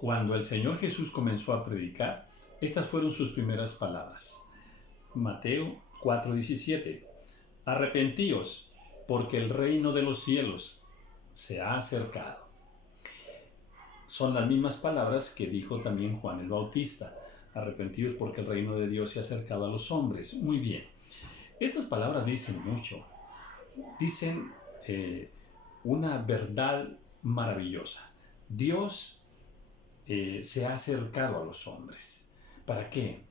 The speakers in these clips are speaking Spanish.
Cuando el Señor Jesús comenzó a predicar, estas fueron sus primeras palabras. Mateo 4:17. Arrepentíos, porque el reino de los cielos se ha acercado. Son las mismas palabras que dijo también Juan el Bautista. Arrepentíos porque el reino de Dios se ha acercado a los hombres. Muy bien. Estas palabras dicen mucho. Dicen una verdad maravillosa. Dios se ha acercado a los hombres. ¿Para qué?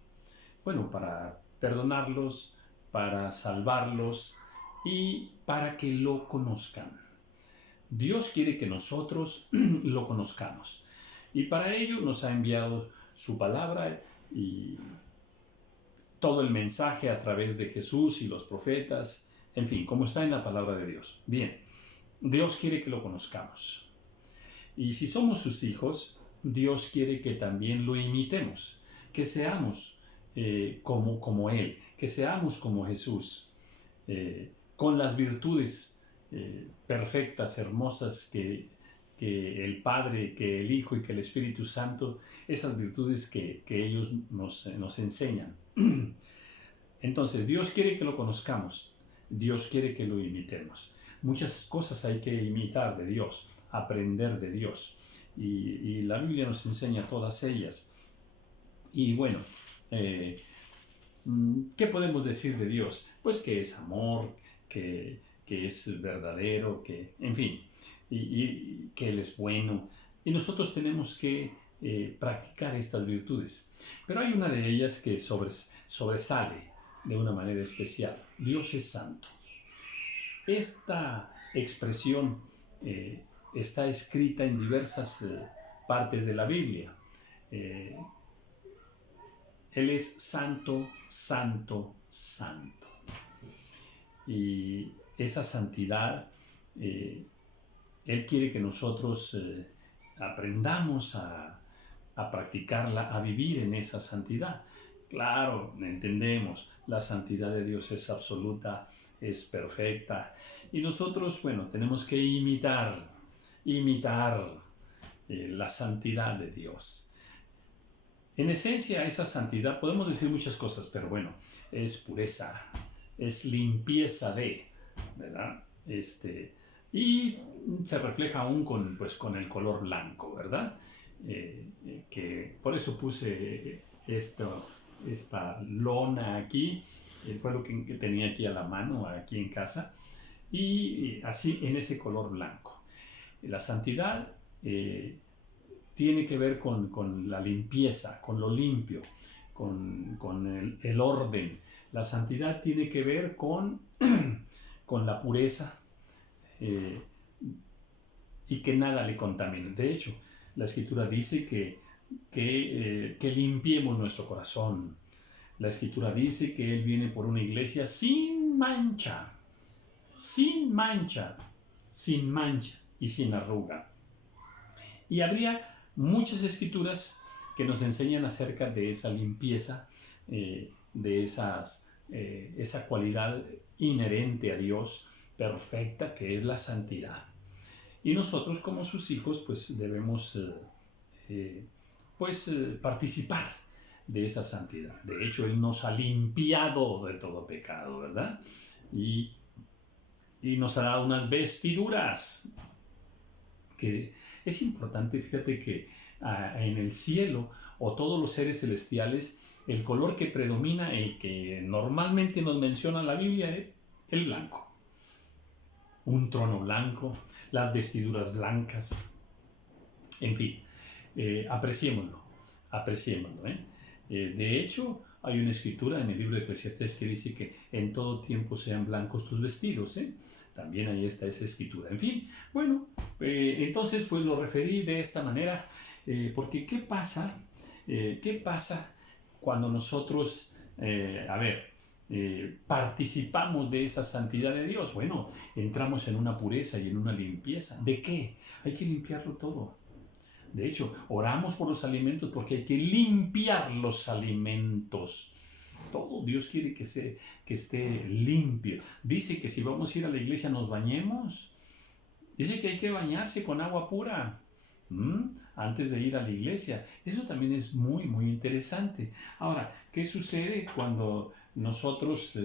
Bueno, para perdonarlos, para salvarlos y para que lo conozcan. Dios quiere que nosotros lo conozcamos. Y para ello nos ha enviado su palabra y todo el mensaje a través de Jesús y los profetas, en fin, como está en la palabra de Dios. Bien, Dios quiere que lo conozcamos. Y si somos sus hijos, Dios quiere que también lo imitemos, que seamos como Él, que seamos como Jesús, con las virtudes perfectas, hermosas que el Padre, que el Hijo y que el Espíritu Santo, esas virtudes que ellos nos enseñan. Entonces, Dios quiere que lo conozcamos, Dios quiere que lo imitemos. Muchas cosas hay que imitar de Dios, aprender de Dios, y la Biblia nos enseña todas ellas. Y bueno, ¿qué podemos decir de Dios? Pues que es amor, que es verdadero, que, en fin, y que Él es bueno. Y nosotros tenemos que practicar estas virtudes. Pero hay una de ellas que sobresale de una manera especial. Dios es santo. Esta expresión está escrita en diversas partes de la Biblia. Él es santo, santo, santo. Y esa santidad, Él quiere que nosotros aprendamos a practicarla, a vivir en esa santidad. Claro, entendemos, la santidad de Dios es absoluta, es perfecta. Y nosotros, bueno, tenemos que imitar la santidad de Dios. En esencia, esa santidad, podemos decir muchas cosas, pero bueno, es pureza, es limpieza de, ¿verdad? Y se refleja aún con el color blanco, ¿verdad? Que por eso puse esta lona aquí, fue lo que tenía aquí a la mano, aquí en casa, y así en ese color blanco. La santidad tiene que ver con la limpieza, con lo limpio, con el orden. La santidad tiene que ver con la pureza y que nada le contamine. De hecho, la Escritura dice que limpiemos nuestro corazón. La Escritura dice que Él viene por una iglesia sin mancha, sin mancha, sin mancha y sin arruga. Y habría muchas escrituras que nos enseñan acerca de esa limpieza, de esa cualidad inherente a Dios, perfecta, que es la santidad. Y nosotros como sus hijos pues debemos participar de esa santidad. De hecho, Él nos ha limpiado de todo pecado, ¿verdad? Y nos ha dado unas vestiduras que es importante. Fíjate que en el cielo o todos los seres celestiales, el color que predomina, el que normalmente nos menciona la Biblia, es el blanco. Un trono blanco, las vestiduras blancas, en fin, apreciémoslo. De hecho, hay una escritura en el libro de Eclesiastés que dice que en todo tiempo sean blancos tus vestidos, También ahí está esa escritura. En fin, bueno, entonces pues lo referí de esta manera, porque ¿qué pasa cuando nosotros, participamos de esa santidad de Dios? Bueno, entramos en una pureza y en una limpieza. ¿De qué? Hay que limpiarlo todo. De hecho, oramos por los alimentos porque hay que limpiar los alimentos. Todo Dios quiere que esté limpio. Dice que si vamos a ir a la iglesia nos bañemos. Dice que hay que bañarse con agua pura. antes de ir a la iglesia. Eso también es muy, muy interesante. Ahora, ¿qué sucede cuando nosotros,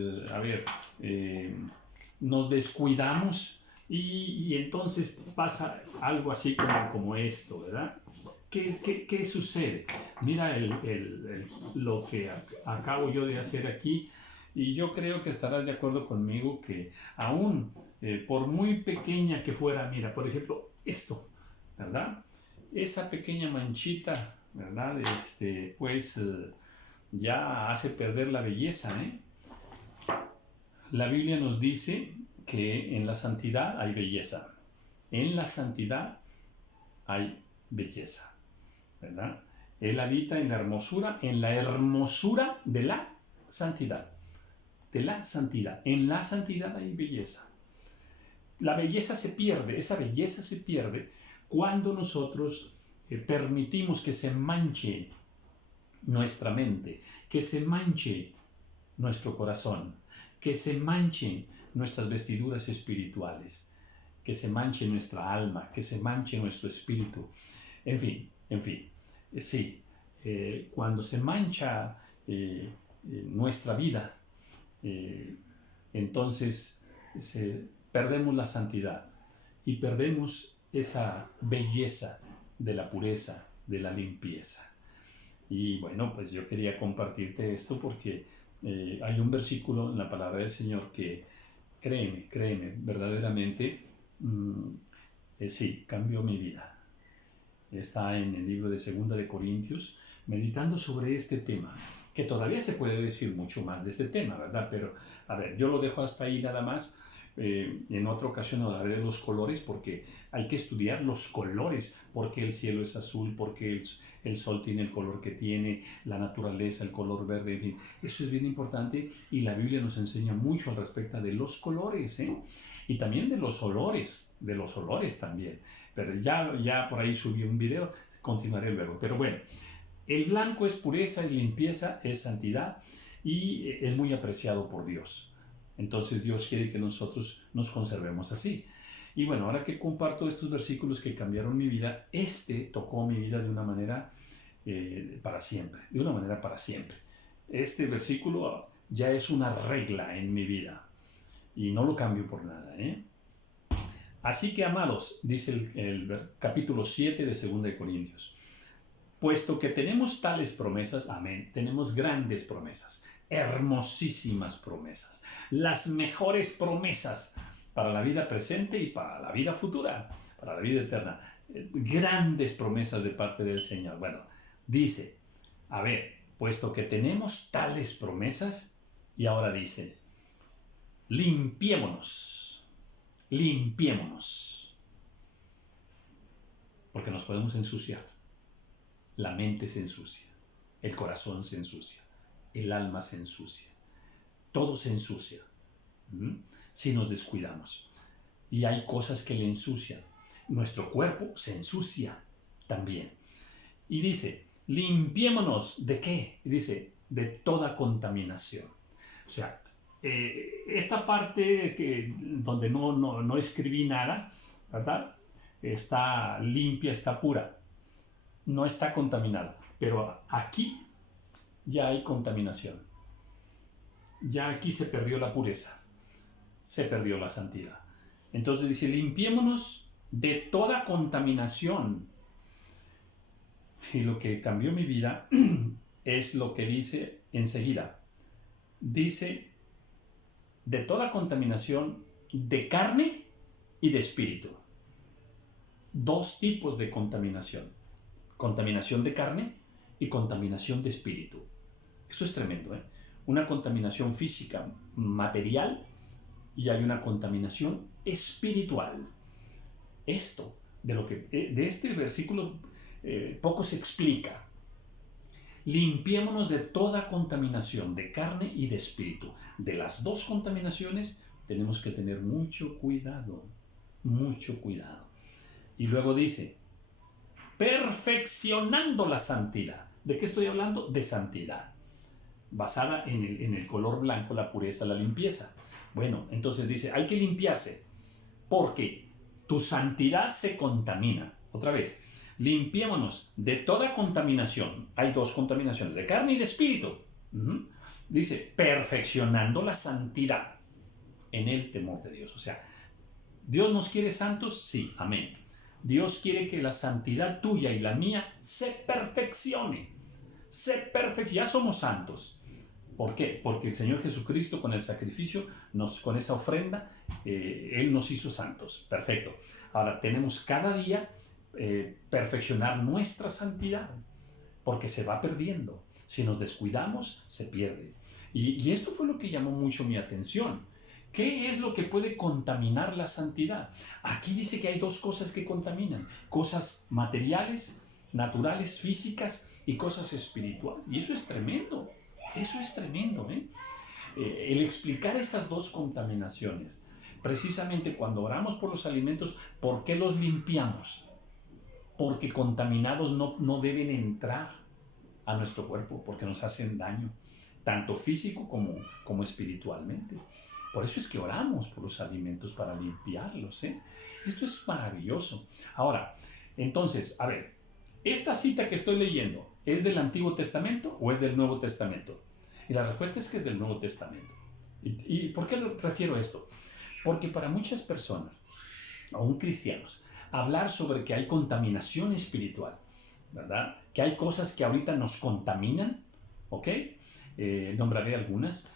nos descuidamos y entonces pasa algo así como esto, ¿verdad? ¿Qué sucede? Mira lo que acabo yo de hacer aquí, y yo creo que estarás de acuerdo conmigo que aún por muy pequeña que fuera, mira, por ejemplo, esto, ¿verdad? Esa pequeña manchita, ¿verdad? Ya hace perder la belleza, ¿eh? La Biblia nos dice que en la santidad hay belleza. En la santidad hay belleza, ¿verdad? Él habita en la hermosura de la santidad. De la santidad. En la santidad hay belleza. La belleza se pierde, esa belleza se pierde cuando nosotros permitimos que se manche nuestra mente, que se manche nuestro corazón, que se manchen nuestras vestiduras espirituales, que se manche nuestra alma, que se manche nuestro espíritu. En fin, sí, cuando se mancha nuestra vida, entonces perdemos la santidad y perdemos esa belleza de la pureza, de la limpieza. Y bueno, pues yo quería compartirte esto porque hay un versículo en la palabra del Señor que, créeme, verdaderamente, sí, cambió mi vida. Está en el libro de 2 de Corintios, meditando sobre este tema, que todavía se puede decir mucho más de este tema, ¿verdad? Pero, a ver, yo lo dejo hasta ahí nada más. En otra ocasión hablaré de los colores, porque hay que estudiar los colores, porque el cielo es azul, porque el sol tiene el color que tiene, la naturaleza, el color verde, en fin. Eso es bien importante, y la Biblia nos enseña mucho al respecto de los colores, ¿eh? Y también de los olores también. Pero ya por ahí subí un video, continuaré luego. Pero bueno, el blanco es pureza, es limpieza, es santidad, y es muy apreciado por Dios. Entonces Dios quiere que nosotros nos conservemos así. Y bueno, ahora que comparto estos versículos que cambiaron mi vida, tocó mi vida de una manera para siempre, de una manera para siempre. Este versículo ya es una regla en mi vida y no lo cambio por nada, ¿eh? Así que, amados, dice el capítulo 7 de 2 de Corintios, puesto que tenemos tales promesas, amén, tenemos grandes promesas, hermosísimas promesas, las mejores promesas para la vida presente y para la vida futura, para la vida eterna, grandes promesas de parte del Señor. Bueno, dice, a ver, puesto que tenemos tales promesas, y ahora dice, limpiémonos, porque nos podemos ensuciar. La mente se ensucia, el corazón se ensucia, el alma se ensucia, todo se ensucia si nos descuidamos. Y hay cosas que le ensucian. Nuestro cuerpo se ensucia también. Y dice, limpiémonos ¿de qué? Dice, de toda contaminación. O sea, esta parte donde no escribí nada, ¿verdad? Está limpia, está pura. No está contaminada, pero aquí ya hay contaminación. Ya aquí se perdió la pureza, se perdió la santidad. Entonces dice, limpiémonos de toda contaminación. Y lo que cambió mi vida es lo que dice enseguida. Dice, de toda contaminación de carne y de espíritu. Dos tipos de contaminación. Contaminación de carne y contaminación de espíritu. Esto es tremendo, ¿eh? Una contaminación física, material, y hay una contaminación espiritual. Esto, de este versículo poco se explica. Limpiémonos de toda contaminación de carne y de espíritu. De las dos contaminaciones tenemos que tener mucho cuidado, mucho cuidado. Y luego dice, perfeccionando la santidad. ¿De qué estoy hablando? De santidad, basada en el color blanco, la pureza, la limpieza. Bueno, entonces dice, hay que limpiarse, porque tu santidad se contamina. Otra vez, limpiémonos de toda contaminación. Hay dos contaminaciones, de carne y de espíritu. Dice, perfeccionando la santidad en el temor de Dios. O sea, ¿Dios nos quiere santos? Sí, amén. Dios quiere que la santidad tuya y la mía se perfeccione. Ya somos santos. ¿Por qué? Porque el Señor Jesucristo con el sacrificio, con esa ofrenda, Él nos hizo santos. Perfecto. Ahora tenemos cada día perfeccionar nuestra santidad, porque se va perdiendo. Si nos descuidamos, se pierde. Y esto fue lo que llamó mucho mi atención. ¿Qué es lo que puede contaminar la santidad? Aquí dice que hay dos cosas que contaminan. Cosas materiales, naturales, físicas y cosas espirituales. Y eso es tremendo. Eso es tremendo, ¿eh? El explicar esas dos contaminaciones. Precisamente cuando oramos por los alimentos, ¿por qué los limpiamos? Porque contaminados no deben entrar a nuestro cuerpo, porque nos hacen daño, tanto físico como espiritualmente. Por eso es que oramos por los alimentos para limpiarlos, ¿eh? Esto es maravilloso. Ahora, entonces, a ver, esta cita que estoy leyendo, ¿es del Antiguo Testamento o es del Nuevo Testamento? Y la respuesta es que es del Nuevo Testamento. ¿Y por qué refiero a esto? Porque para muchas personas, aún cristianos, hablar sobre que hay contaminación espiritual, ¿verdad? Que hay cosas que ahorita nos contaminan, ¿ok? Nombraré algunas.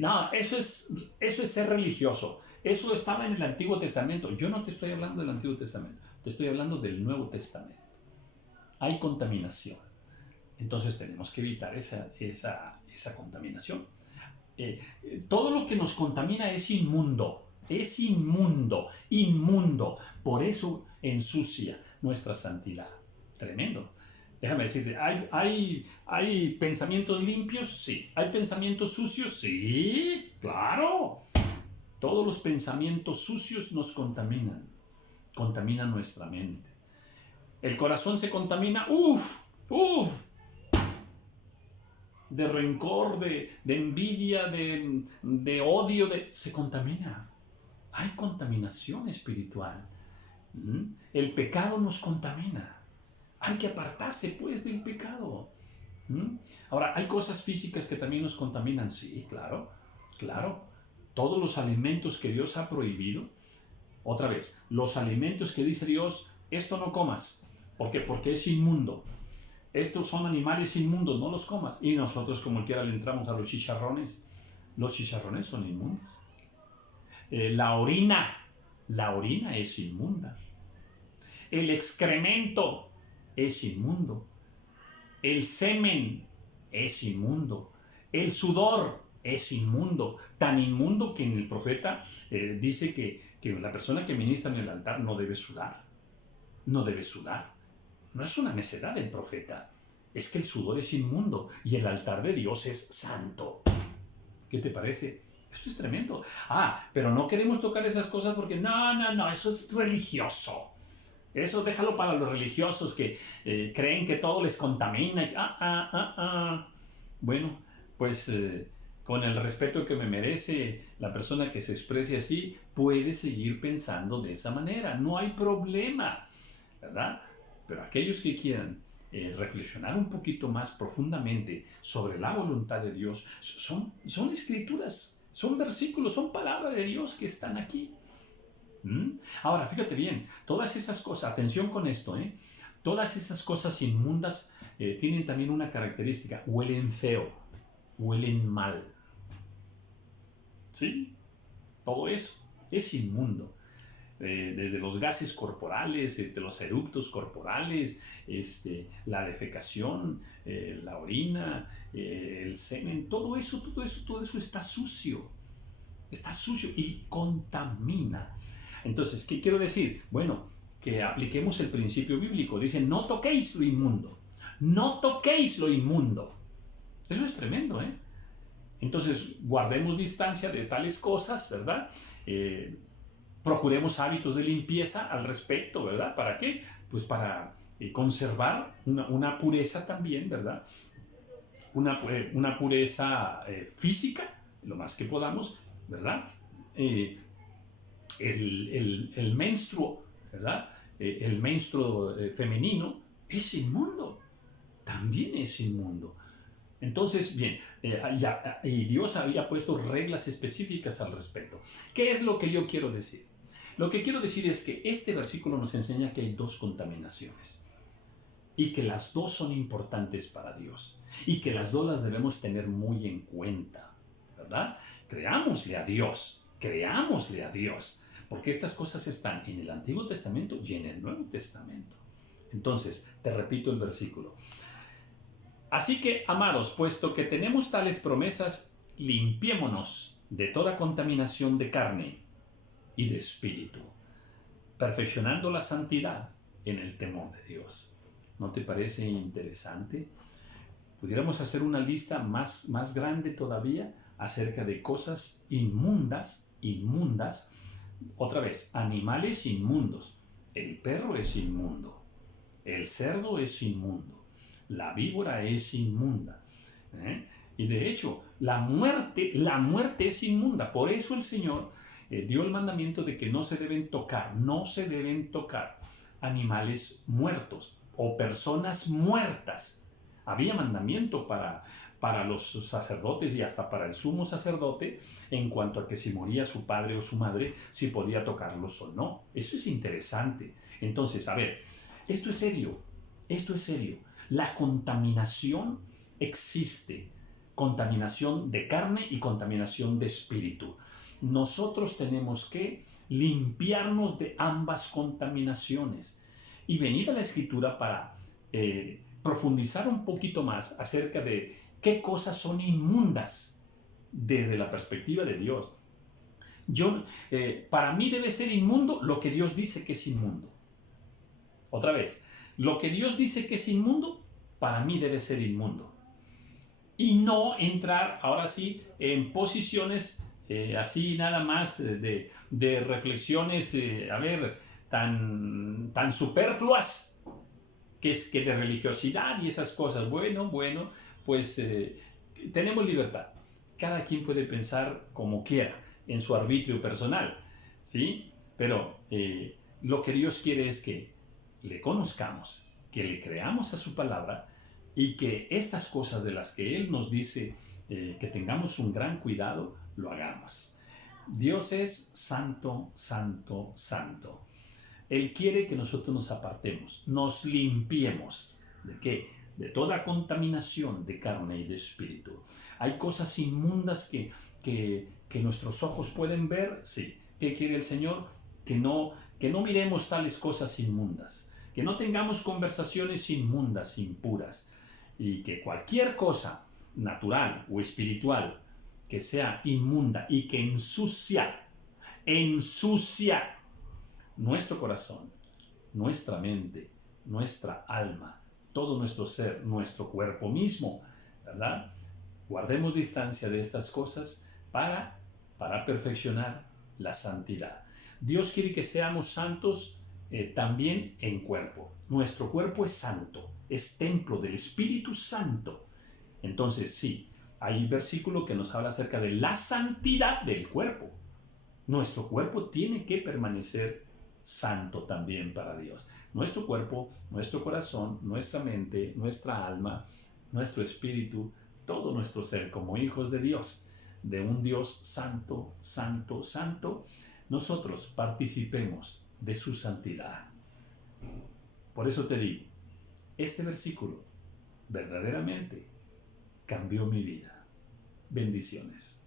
No, eso es ser religioso. Eso estaba en el Antiguo Testamento. Yo no te estoy hablando del Antiguo Testamento, te estoy hablando del Nuevo Testamento. Hay contaminación. Entonces tenemos que evitar esa contaminación. Todo lo que nos contamina es inmundo. Es inmundo, inmundo. Por eso ensucia nuestra santidad. Tremendo. Déjame decirte, ¿hay pensamientos limpios? Sí. ¿Hay pensamientos sucios? Sí, claro. Todos los pensamientos sucios nos contaminan nuestra mente. El corazón se contamina, de rencor, de envidia, de odio, se contamina. Hay contaminación espiritual. El pecado nos contamina. Hay que apartarse pues del pecado. Ahora, ¿hay cosas físicas que también nos contaminan? Sí, claro, claro. Todos los alimentos que Dios ha prohibido, otra vez, los alimentos que dice Dios, esto no comas. ¿Por qué? Porque es inmundo. Estos son animales inmundos, no los comas. Y nosotros como quiera le entramos a los chicharrones. Los chicharrones son inmundos. La orina es inmunda. El excremento es inmundo. El semen es inmundo. El sudor es inmundo. Tan inmundo que en el profeta dice que la persona que ministra en el altar no debe sudar. No debe sudar. No es una necedad del profeta. Es que el sudor es inmundo y el altar de Dios es santo. ¿Qué te parece? Esto es tremendo. Pero no queremos tocar esas cosas porque no, eso es religioso. Eso déjalo para los religiosos que creen que todo les contamina. Bueno, pues con el respeto que me merece la persona que se exprese así, puede seguir pensando de esa manera. No hay problema, ¿verdad? Pero aquellos que quieran reflexionar un poquito más profundamente sobre la voluntad de Dios, son escrituras, son versículos, son palabras de Dios que están aquí. Ahora, fíjate bien, todas esas cosas, atención con esto, todas esas cosas inmundas tienen también una característica, huelen feo, huelen mal. ¿Sí? Todo eso es inmundo. Desde los gases corporales, los eructos corporales, la defecación, la orina, el semen, todo eso está sucio y contamina. Entonces, ¿qué quiero decir? Bueno, que apliquemos el principio bíblico. Dice, no toquéis lo inmundo. No toquéis lo inmundo. Eso es tremendo, ¿eh? Entonces, guardemos distancia de tales cosas, ¿verdad? Procuremos hábitos de limpieza al respecto, ¿verdad? ¿Para qué? Pues para conservar una pureza también, ¿verdad? Una pureza física, lo más que podamos, ¿verdad? El menstruo ¿verdad? El menstruo femenino es inmundo, también es inmundo. Entonces, bien, y Dios había puesto reglas específicas al respecto. ¿Qué es lo que yo quiero decir? Lo que quiero decir es que este versículo nos enseña que hay dos contaminaciones y que las dos son importantes para Dios y que las dos las debemos tener muy en cuenta, ¿verdad? Creámosle a Dios, porque estas cosas están en el Antiguo Testamento y en el Nuevo Testamento. Entonces, te repito el versículo. Así que, amados, puesto que tenemos tales promesas, limpiémonos de toda contaminación de carne y de espíritu, perfeccionando la santidad en el temor de Dios. ¿No te parece interesante? Pudiéramos hacer una lista más grande todavía acerca de cosas inmundas. Otra vez, animales inmundos. El perro es inmundo. El cerdo es inmundo. La víbora es inmunda. Y de hecho, la muerte es inmunda. Por eso el Señor dio el mandamiento de que no se deben tocar animales muertos o personas muertas. Había mandamiento para los sacerdotes y hasta para el sumo sacerdote en cuanto a que si moría su padre o su madre, si podía tocarlos o no. Eso es interesante. Entonces, a ver, esto es serio. La contaminación existe. Contaminación de carne y contaminación de espíritu. Nosotros tenemos que limpiarnos de ambas contaminaciones y venir a la Escritura para profundizar un poquito más acerca de qué cosas son inmundas desde la perspectiva de Dios. Para mí debe ser inmundo lo que Dios dice que es inmundo. Otra vez, lo que Dios dice que es inmundo, para mí debe ser inmundo. Y no entrar, ahora sí, en posiciones así nada más de reflexiones, tan superfluas, que es que de religiosidad y esas cosas. Bueno, pues tenemos libertad. Cada quien puede pensar como quiera, en su arbitrio personal, ¿sí? Pero lo que Dios quiere es que le conozcamos, que le creamos a su palabra y que estas cosas de las que Él nos dice que tengamos un gran cuidado, lo hagamos. Dios es santo, santo, santo. Él quiere que nosotros nos apartemos, nos limpiemos. ¿De qué? De toda contaminación de carne y de espíritu. Hay cosas inmundas que nuestros ojos pueden ver, sí. ¿Qué quiere el Señor? Que no miremos tales cosas inmundas, que no tengamos conversaciones inmundas, impuras, y que cualquier cosa natural o espiritual que sea inmunda y que ensucia nuestro corazón, nuestra mente, nuestra alma, todo nuestro ser, nuestro cuerpo mismo, ¿verdad? Guardemos distancia de estas cosas para perfeccionar la santidad. Dios quiere que seamos santos también en cuerpo. Nuestro cuerpo es santo, es templo del Espíritu Santo. Entonces, sí, hay un versículo que nos habla acerca de la santidad del cuerpo. Nuestro cuerpo tiene que permanecer santo también para Dios. Nuestro cuerpo, nuestro corazón, nuestra mente, nuestra alma, nuestro espíritu, todo nuestro ser como hijos de Dios, de un Dios santo, santo, santo, nosotros participemos de su santidad. Por eso te digo, este versículo verdaderamente cambió mi vida. Bendiciones.